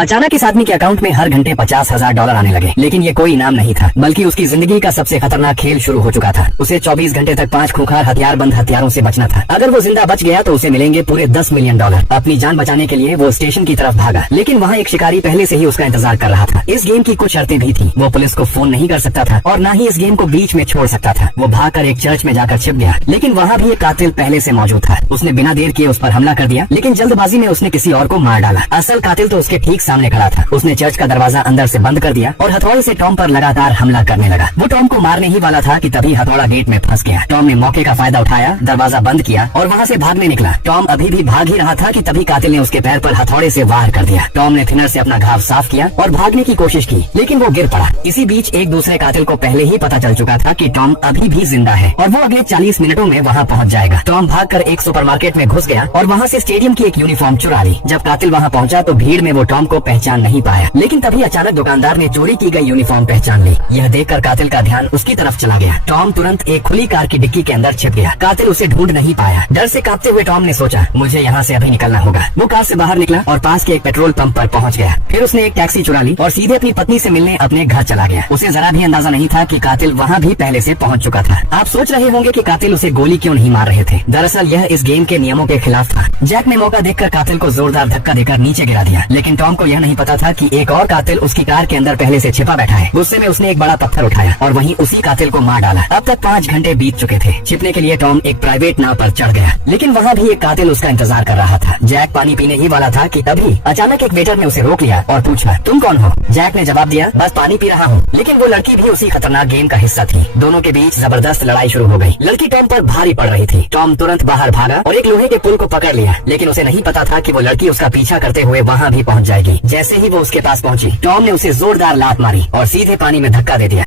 अचानक इस आदमी के अकाउंट में हर घंटे $50,000 आने लगे, लेकिन ये कोई इनाम नहीं था, बल्कि उसकी जिंदगी का सबसे खतरनाक खेल शुरू हो चुका था। उसे 24 घंटे तक 5 खूंखार हथियारबंद हथियारों से बचना था। अगर वो जिंदा बच गया तो उसे मिलेंगे पूरे $10 मिलियन। अपनी जान बचाने के लिए वो स्टेशन की तरफ भागा, लेकिन वहाँ एक शिकारी पहले से ही उसका इंतजार कर रहा था। इस गेम की कुछ शर्तें भी थी। वो पुलिस को फोन नहीं कर सकता था और न ही इस गेम को बीच में छोड़ सकता था। वो भागकर एक चर्च में जाकर छिप गया, लेकिन वहाँ भी एक कातिल पहले से मौजूद था। उसने बिना देर किए उस पर हमला कर दिया, लेकिन जल्दबाजी में उसने किसी और को मार डाला। असल कातिल तो उसके ठीक सामने खड़ा था। उसने चर्च का दरवाजा अंदर से बंद कर दिया और हथौड़े से टॉम पर लगातार हमला करने लगा। वो टॉम को मारने ही वाला था कि तभी हथौड़ा गेट में फंस गया। टॉम ने मौके का फायदा उठाया, दरवाजा बंद किया और वहाँ से भागने निकला। टॉम अभी भी भाग ही रहा था कि तभी कातिल ने उसके पैर पर हथौड़े से वार कर दिया। टॉम ने थिनर से अपना घाव साफ किया और भागने की कोशिश की, लेकिन वो गिर पड़ा। इसी बीच एक दूसरे कातिल को पहले ही पता चल चुका था कि टॉम अभी भी जिंदा है और वो अगले 40 मिनटों में वहाँ पहुँच जाएगा। टॉम भागकर एक सुपरमार्केट में घुस गया और वहाँ से स्टेडियम की एक यूनिफॉर्म चुरा ली। जब कातिल वहाँ पहुँचा तो भीड़ में वो टॉम को पहचान नहीं पाया, लेकिन तभी अचानक दुकानदार ने चोरी की गई यूनिफॉर्म पहचान ली। यह देखकर कातिल का ध्यान उसकी तरफ चला गया। टॉम तुरंत एक खुली कार की डिक्की के अंदर छिप गया। कातिल उसे ढूंढ नहीं पाया। डर से कांपते हुए टॉम ने सोचा, मुझे यहाँ से अभी निकलना होगा। वो कार से बाहर निकला और पास के एक पेट्रोल पंप पर पहुँच गया। फिर उसने एक टैक्सी चुरा ली और सीधे अपनी पत्नी से मिलने अपने घर चला गया। उसे जरा भी अंदाजा नहीं था कि कातिल वहाँ भी पहले से पहुँच चुका था। आप सोच रहे होंगे कि कातिल उसे गोली क्यों नहीं मार रहे थे। दरअसल यह इस गेम के नियमों के खिलाफ था। जैक ने मौका देखकर कातिल को जोरदार धक्का देकर नीचे गिरा दिया, लेकिन टॉम को यह नहीं पता था कि एक और कातिल उसकी कार के अंदर पहले से छिपा बैठा है। गुस्से में उसने एक बड़ा पत्थर उठाया और वहीं उसी कातिल को मार डाला। अब तक 5 घंटे बीत चुके थे। छिपने के लिए टॉम एक प्राइवेट नाव पर चढ़ गया, लेकिन वहाँ भी एक कातिल उसका इंतजार कर रहा था। जैक पानी पीने ही वाला था कि तभी अचानक एक वेटर ने उसे रोक लिया और पूछा, तुम कौन हो? जैक ने जवाब दिया, बस पानी पी रहा हूँ। लेकिन वो लड़की भी उसी खतरनाक गेम का हिस्सा थी। दोनों के बीच जबरदस्त लड़ाई शुरू हो गई। लड़की टॉम पर भारी पड़ रही थी। टॉम तुरंत बाहर भागा और एक लोहे के पुल को पकड़ लिया, लेकिन उसे नहीं पता था कि वो लड़की उसका पीछा करते हुए वहाँ भी पहुँच जाएगी। जैसे ही वो उसके पास पहुँची, टॉम ने उसे जोरदार लात मारी और सीधे पानी में धक्का दे दिया।